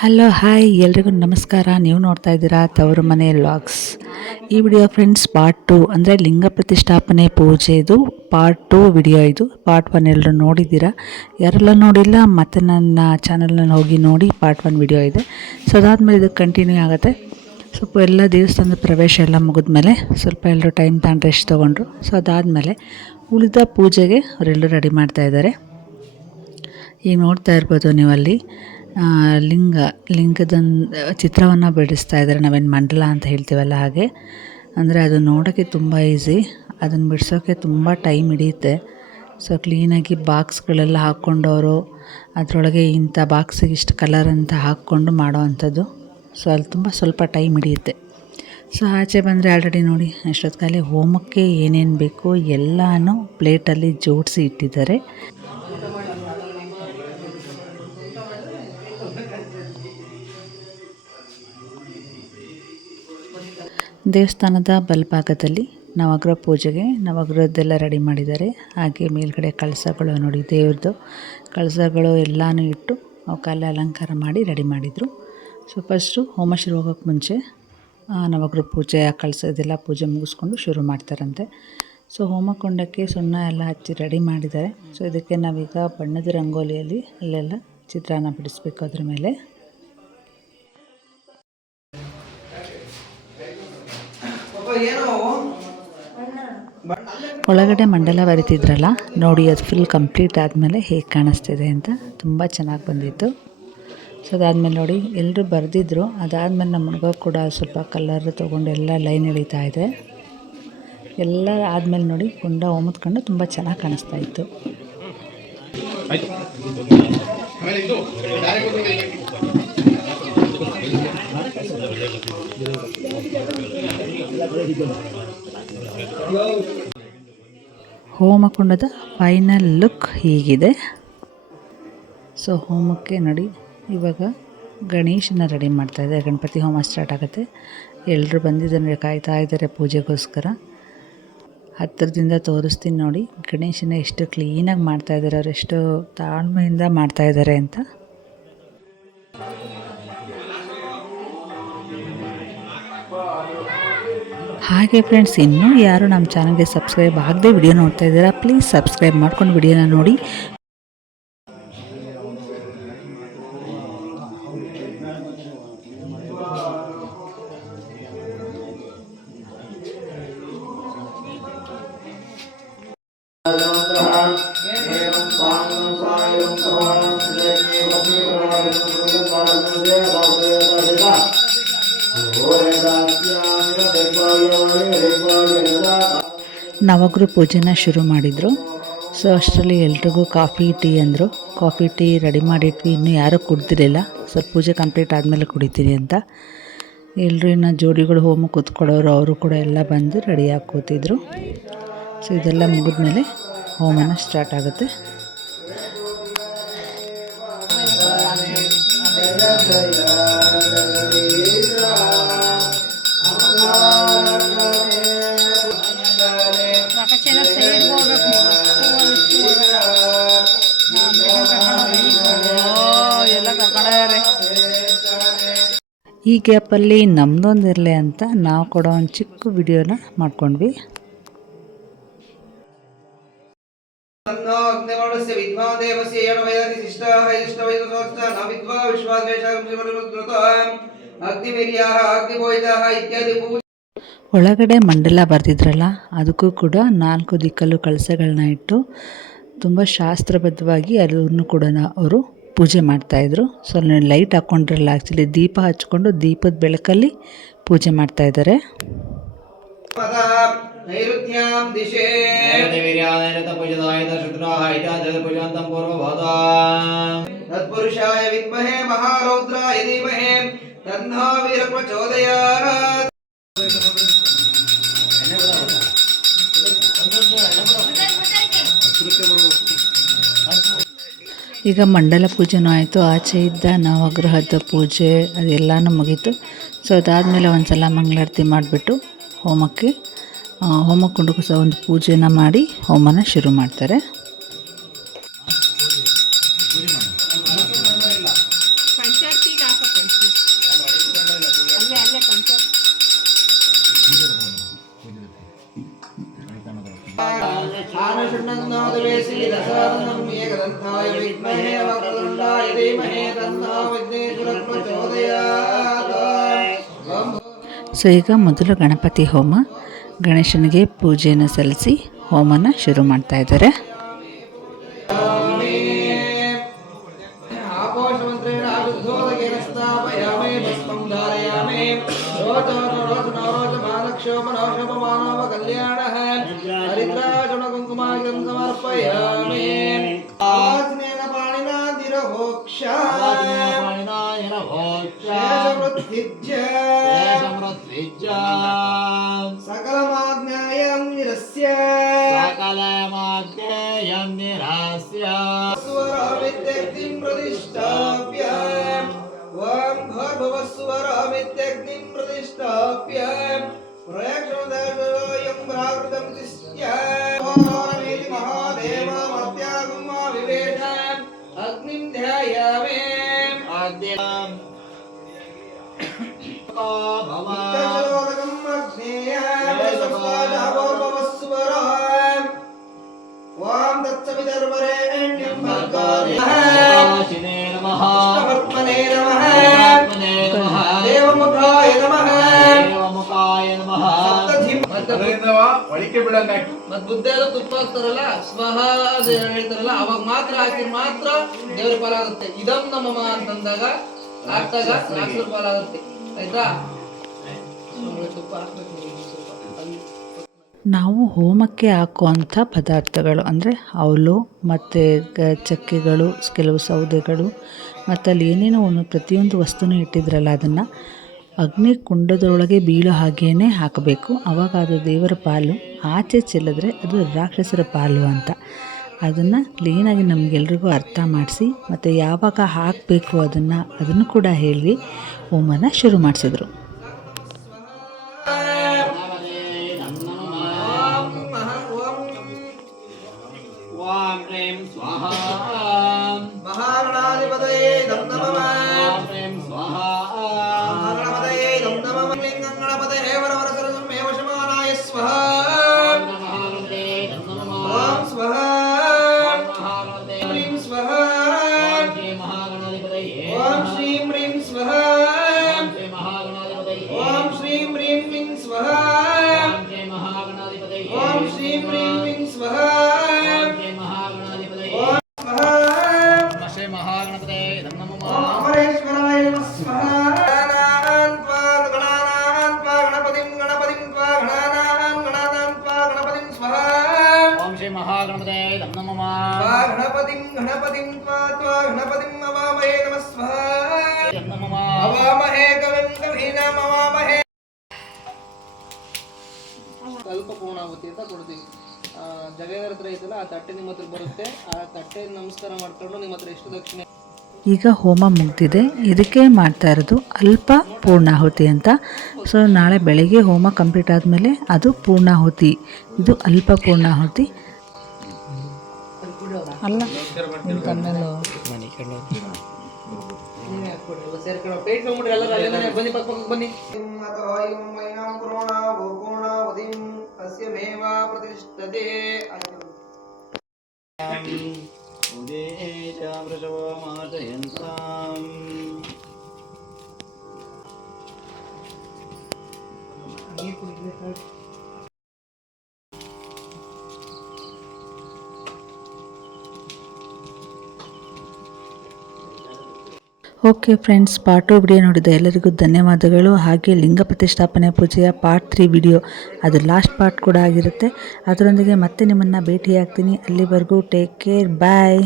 Hello hi ಎಲ್ರಿಗೂ ನಮಸ್ಕಾರ. ನೀವು ನೋಡ್ತಾ ಇದ್ದೀರಾ ತವರು ಮನೆ ವ್ಲಾಗ್ಸ್. ಈ ವಿಡಿಯೋ ಫ್ರೆಂಡ್ಸ್ ಪಾರ್ಟ್ 2 ಅಂದರೆ ಲಿಂಗ ಪ್ರತಿಷ್ಠಾಪನೆ ಪೂಜೆದು ಪಾರ್ಟ್ 2 ವಿಡಿಯೋ. ಇದು ಪಾರ್ಟ್ 1 ಎಲ್ಲರೂ ನೋಡಿದ್ದೀರಾ. ಯಾರೆಲ್ಲ ನೋಡಿಲ್ಲ ಮತ್ತೆ ನನ್ನ ಚಾನಲ್ನಲ್ಲಿ ಹೋಗಿ ನೋಡಿ. ಪಾರ್ಟ್ 1 ವಿಡಿಯೋ ಇದೆ. ಸೊ ಅದಾದಮೇಲೆ ಇದು ಕಂಟಿನ್ಯೂ ಆಗುತ್ತೆ. ಸ್ವಲ್ಪ ಎಲ್ಲ ದೇವಸ್ಥಾನದ ಪ್ರವೇಶ ಎಲ್ಲ ಮುಗಿದ್ಮೇಲೆ ಸ್ವಲ್ಪ ಎಲ್ಲರೂ ಟೈಮ್ ತಗೊಂಡು ರೆಸ್ಟ್ ತೊಗೊಂಡ್ರು. ಸೊ ಅದಾದಮೇಲೆ ಉಳಿದ ಪೂಜೆಗೆ ಅವರೆಲ್ಲರೂ ರೆಡಿ ಮಾಡ್ತಾಯಿದ್ದಾರೆ. ಈಗ ನೋಡ್ತಾ ಇರ್ಬೋದು ನೀವಲ್ಲಿ ಲಿಂಗದೊಂದು ಚಿತ್ರವನ್ನು ಬಿಡಿಸ್ತಾ ಇದ್ದಾರೆ. ನಾವೇನು ಮಂಡಲ ಅಂತ ಹೇಳ್ತೀವಲ್ಲ ಹಾಗೆ. ಅಂದರೆ ಅದು ನೋಡೋಕ್ಕೆ ತುಂಬ ಈಸಿ, ಅದನ್ನು ಬಿಡಿಸೋಕ್ಕೆ ತುಂಬ ಟೈಮ್ ಹಿಡಿಯುತ್ತೆ. ಸೊ ಕ್ಲೀನಾಗಿ ಬಾಕ್ಸ್ಗಳೆಲ್ಲ ಹಾಕ್ಕೊಂಡವರು ಅದರೊಳಗೆ ಇಂಥ ಬಾಕ್ಸಿಗೆ ಇಷ್ಟು ಕಲರ್ ಅಂತ ಹಾಕ್ಕೊಂಡು ಮಾಡೋ ಅಂಥದ್ದು. ಸೊ ಅಲ್ಲಿ ತುಂಬ ಸ್ವಲ್ಪ ಟೈಮ್ ಹಿಡಿಯುತ್ತೆ. ಸೊ ಆಚೆ ಬಂದರೆ ಆಲ್ರೆಡಿ ನೋಡಿ ಅಷ್ಟೊತ್ತಿಗೆ ಹೋಮಕ್ಕೆ ಏನೇನು ಬೇಕು ಎಲ್ಲನೂ ಪ್ಲೇಟಲ್ಲಿ ಜೋಡಿಸಿ ಇಟ್ಟಿದ್ದಾರೆ. ದೇವಸ್ಥಾನದ ಬಲಭಾಗದಲ್ಲಿ ನವಗ್ರಹ ಪೂಜೆಗೆ ನವಗ್ರಹದ್ದೆಲ್ಲ ರೆಡಿ ಮಾಡಿದ್ದಾರೆ. ಹಾಗೆ ಮೇಲ್ಗಡೆ ಕಳಸಗಳು ನೋಡಿ, ದೇವ್ರದ್ದು ಕಳಸಗಳು ಎಲ್ಲನೂ ಇಟ್ಟು ಅವಕ್ಕೆಲ್ಲ ಅಲಂಕಾರ ಮಾಡಿ ರೆಡಿ ಮಾಡಿದರು. ಸೊ ಫಸ್ಟು ಹೋಮ ಶುರು ಹೋಗೋಕ್ಕೆ ಮುಂಚೆ ನವಗ್ರಹ ಪೂಜೆ ಕಳಸದೆಲ್ಲ ಪೂಜೆ ಮುಗಿಸ್ಕೊಂಡು ಶುರು ಮಾಡ್ತಾರಂತೆ. ಸೊ ಹೋಮಕುಂಡಕ್ಕೆ ಸುಣ್ಣ ಎಲ್ಲ ಹಚ್ಚಿ ರೆಡಿ ಮಾಡಿದ್ದಾರೆ. ಸೊ ಇದಕ್ಕೆ ನಾವೀಗ ಬಣ್ಣದ ರಂಗೋಲಿಯಲ್ಲಿ ಅಲ್ಲೆಲ್ಲ ಚಿತ್ರಾನ್ನ ಬಿಡಿಸ್ಬೇಕು ಅದ್ರ ಮೇಲೆ. ಒಳಗಡೆ ಮಂಡಲ ಬರಿತಿದ್ರಲ್ಲ ನೋಡಿ, ಅದು ಫುಲ್ ಕಂಪ್ಲೀಟ್ ಆದಮೇಲೆ ಹೇಗೆ ಕಾಣಿಸ್ತಿದೆ ಅಂತ ತುಂಬ ಚೆನ್ನಾಗಿ ಬಂದಿತ್ತು. ಸೊ ಅದಾದಮೇಲೆ ನೋಡಿ ಎಲ್ಲರೂ ಬರೆದಿದ್ರು. ಅದಾದಮೇಲೆ ನಮ್ಮ ಹುಡುಗ ಕೂಡ ಸ್ವಲ್ಪ ಕಲರ್ ತೊಗೊಂಡು ಎಲ್ಲ ಲೈನ್ ಎಳಿತಾ ಇದೆ. ಎಲ್ಲ ಆದಮೇಲೆ ನೋಡಿ ಕುಂಡ ಹೋಮದ್ಕೊಂಡು ತುಂಬ ಚೆನ್ನಾಗಿ ಕಾಣಿಸ್ತಾ ಇತ್ತು. ಹೋಮಕುಂಡದ ಫೈನಲ್ ಲುಕ್ ಹೀಗಿದೆ. ಸೊ ಹೋಮಕ್ಕೆ ನೋಡಿ ಇವಾಗ ಗಣೇಶನ ರೆಡಿ ಮಾಡ್ತಾಯಿದ್ದಾರೆ. ಗಣಪತಿ ಹೋಮ ಸ್ಟಾರ್ಟ್ ಆಗುತ್ತೆ. ಎಲ್ಲರೂ ಬಂದಿದ್ದಾರೆ, ಕಾಯ್ತಾ ಇದ್ದಾರೆ ಪೂಜೆಗೋಸ್ಕರ. ಹತ್ತಿರದಿಂದ ತೋರಿಸ್ತೀನಿ ನೋಡಿ ಗಣೇಶನ ಎಷ್ಟು ಕ್ಲೀನಾಗಿ ಮಾಡ್ತಾಯಿದ್ದಾರೆ, ಅವ್ರು ಎಷ್ಟು ತಾಳ್ಮೆಯಿಂದ ಮಾಡ್ತಾಯಿದ್ದಾರೆ ಅಂತ. ಹಾಗೆ ಫ್ರೆಂಡ್ಸ್, ಇನ್ನೂ ಯಾರು ನಮ್ಮ ಚಾನಲ್ಗೆ ಸಬ್ಸ್ಕ್ರೈಬ್ ಆಗದೆ ವಿಡಿಯೋ ನೋಡ್ತಾ ಇದ್ದೀರಾ, ಪ್ಲೀಸ್ ಸಬ್ಸ್ಕ್ರೈಬ್ ಮಾಡ್ಕೊಂಡು ವಿಡಿಯೋನ ನೋಡಿ. ನವಗ್ರಹ ಪೂಜೆನ ಶುರು ಮಾಡಿದರು. ಸೊ ಅಷ್ಟರಲ್ಲಿ ಎಲ್ರಿಗೂ ಕಾಫಿ ಟೀ ಅಂದರು. ಕಾಫಿ ಟೀ ರೆಡಿ ಮಾಡಿಟ್ವಿ, ಇನ್ನೂ ಯಾರೂ ಕುಡ್ದಿರಲಿಲ್ಲ. ಸ್ವಲ್ಪ ಪೂಜೆ ಕಂಪ್ಲೀಟ್ ಆದಮೇಲೆ ಕುಡಿತೀರಿ ಅಂತ. ಎಲ್ಲರೂ ಇನ್ನು ಜೋಡಿಗಳು ಹೋಮ ಕೂತ್ಕೊಳ್ಳೋರು ಅವರು ಕೂಡ ಎಲ್ಲ ಬಂದು ರೆಡಿಯಾಗಿ ಕೂತಿದ್ರು. ಸೊ ಇದೆಲ್ಲ ಮುಗಿದ್ಮೇಲೆ ಹೋಮನ ಸ್ಟಾರ್ಟ್ ಆಗುತ್ತೆ. ಈ ಗ್ಯಾಪಲ್ಲಿ ನಮ್ಮದೊಂದು ಇರಲಿ ಅಂತ ನಾವು ಕೊಡೋ ಒಂದು ಚಿಕ್ಕ ವಿಡಿಯೋನ ಮಾಡ್ಕೊಂಡ್ವಿ. ಒಳಗಡೆ ಮಂಡಲ ಬರೆದಿದ್ರಲ್ಲ ಅದಕ್ಕೂ ಕೂಡ 4 ದಿಕ್ಕಲ್ಲೂ ಕಳಸಗಳನ್ನ ಇಟ್ಟು ತುಂಬ ಶಾಸ್ತ್ರಬದ್ಧವಾಗಿ ಅದನ್ನು ಕೂಡ ಅವರು ಪೂಜೆ ಮಾಡ್ತಾಯಿದ್ರು. ಸೊ ಲೈಟ್ ಹಾಕ್ಕೊಂಡ್ರಲ್ಲ, ಆ್ಯಕ್ಚುಲಿ ದೀಪ ಹಚ್ಕೊಂಡು ದೀಪದ ಬೆಳಕಲ್ಲಿ ಪೂಜೆ ಮಾಡ್ತಾಯಿದ್ದಾರೆ. ಈಗ ಮಂಡಲ ಪೂಜೆನೂ ಆಯಿತು. ಆಚೆ ಇದ್ದ ನವಗ್ರಹದ ಪೂಜೆ ಅದೆಲ್ಲನೂ ಮುಗೀತು. ಸೊ ಅದಾದಮೇಲೆ ಒಂದು ಸಲ ಮಂಗಳಾರತಿ ಮಾಡಿಬಿಟ್ಟು ಹೋಮಕುಂಡಕ್ಕೂ ಸಹ ಒಂದು ಪೂಜೆನ ಮಾಡಿ ಹೋಮನ ಶುರು ಮಾಡ್ತಾರೆ. ಪಂಚಾರ್ತಿಗೆ ಸೊ ಈಗ ಮೊದಲು ಗಣಪತಿ ಹೋಮ, ಗಣೇಶನಿಗೆ ಪೂಜೆಯನ್ನು ಸಲ್ಲಿಸಿ ಹೋಮನ ಶುರು ಮಾಡ್ತಾ ಇದ್ದಾರೆ. सकलमाज्ञायं निरस्य स्वरामित्यग्निं प्रतिष्ठाप्य ॐ भूर्भुवस्सुवरामित्यग्निं प्रतिष्ठाप्य प्रयक्षणोऽयं प्राकृतं दृश्य ओमेति महादेवमत्यागं विवेश अग्निं ध्यायामि आद्यं भवम् वां दत्सविदर्वरेण्यं भर्गोदेवशिने नमः कृष्णवर्त्मने नमः देवमुखाय नमः देवमुखाय नमः ಅದರಿಂದವಾ ಒಳಿಕೆ ಬಿಡಂಗ ಮತ್ತೆ ಬುದ್ಧೆಲ್ಲ ತುಪ್ಪ ಹಾಕ್ತಾರಲ್ಲ ಸ್ವಹ ಅಂತ ಹೇಳ್ತಾರಲ್ಲ ಅವಾಗ ಮಾತ್ರ ಹಾಕಿ ಮಾತ್ರ ದೇವರ ಫಲ ಆಗುತ್ತೆ. ಇದಂ ನಮಮ ಅಂತಂದಾಗ ಹಾಕ್ದಾಗ ರಾಕ್ಷರ ಫಲ ಆಗುತ್ತೆ. ಆಯ್ತಾ? ತುಪ್ಪ ಹಾಕ್ಬೇಕು. ನಾವು ಹೋಮಕ್ಕೆ ಹಾಕುವಂಥ ಪದಾರ್ಥಗಳು ಅಂದರೆ ಅವಲು ಮತ್ತು ಚಕ್ಕೆಗಳು, ಕೆಲವು ಸೌದೆಗಳು ಮತ್ತು ಅಲ್ಲಿ ಏನೇನೋ ಪ್ರತಿಯೊಂದು ವಸ್ತುನೂ ಇಟ್ಟಿದ್ರಲ್ಲ ಅದನ್ನು ಅಗ್ನಿ ಕುಂಡದೊಳಗೆ ಬೀಳೋ ಹಾಗೇ ಹಾಕಬೇಕು. ಆವಾಗ ಅದು ದೇವರ ಪಾಲು, ಆಚೆ ಚೆಲ್ಲಿದ್ರೆ ಅದು ರಾಕ್ಷಸರ ಪಾಲು ಅಂತ. ಅದನ್ನು ಕ್ಲೀನಾಗಿ ನಮಗೆಲ್ರಿಗೂ ಅರ್ಥ ಮಾಡಿಸಿ ಮತ್ತು ಯಾವಾಗ ಹಾಕಬೇಕು ಅದನ್ನು ಕೂಡ ಹೇಳಿ ಹೋಮನ ಶುರು ಮಾಡಿಸಿದ್ರು. ಸ್ವಲ್ಪ ಪೂರ್ಣಾಹುತಿ ಅಂತ ಕೊಡ್ತೀವಿ. ಜಗೇಂದ್ರ ಹತ್ರ ಐತಲ್ಲ ಆ ತಟ್ಟೆ ನಿಮ್ಮ ಹತ್ರ ಬರುತ್ತೆ. ಆ ತಟ್ಟೆ ನಮಸ್ಕಾರ ಮಾಡ್ಕೊಂಡು ನಿಮ್ಮ ಹತ್ರ ಎಷ್ಟು ದಕ್ಷಿಣೆ. ಈಗ ಹೋಮ ಮುಗ್ದಿದೆ. ಇದಕ್ಕೆ ಮಾಡ್ತಾ ಇರೋದು ಅಲ್ಪ ಪೂರ್ಣಾಹುತಿ ಅಂತ. ಸೊ ನಾಳೆ ಬೆಳಗ್ಗೆ ಹೋಮ ಕಂಪ್ಲೀಟ್ ಆದಮೇಲೆ ಅದು ಪೂರ್ಣಾಹುತಿ, ಇದು ಅಲ್ಪ ಪೂರ್ಣಾಹುತಿ ಅಲ್ಲ. ಬನ್ನಿ ಪ್ರತಿಷ್ಠತೆ ಓಕೆ ಫ್ರೆಂಡ್ಸ್, ಪಾರ್ಟ್ 2 ವಿಡಿಯೋ ನೋಡಿದ ಎಲ್ಲರಿಗೂ ಧನ್ಯವಾದಗಳು. ಹಾಗೆ ಲಿಂಗ ಪ್ರತಿಷ್ಠಾಪನೆ ಪೂಜೆಯ ಪಾರ್ಟ್ 3 ವಿಡಿಯೋ, ಅದು ಲಾಸ್ಟ್ ಪಾರ್ಟ್ ಕೂಡ ಆಗಿರುತ್ತೆ. ಅದರೊಂದಿಗೆ ಮತ್ತೆ ನಿಮ್ಮನ್ನು ಭೇಟಿಯಾಗ್ತೀನಿ. ಅಲ್ಲಿವರೆಗೂ ಟೇಕ್ ಕೇರ್, ಬಾಯ್.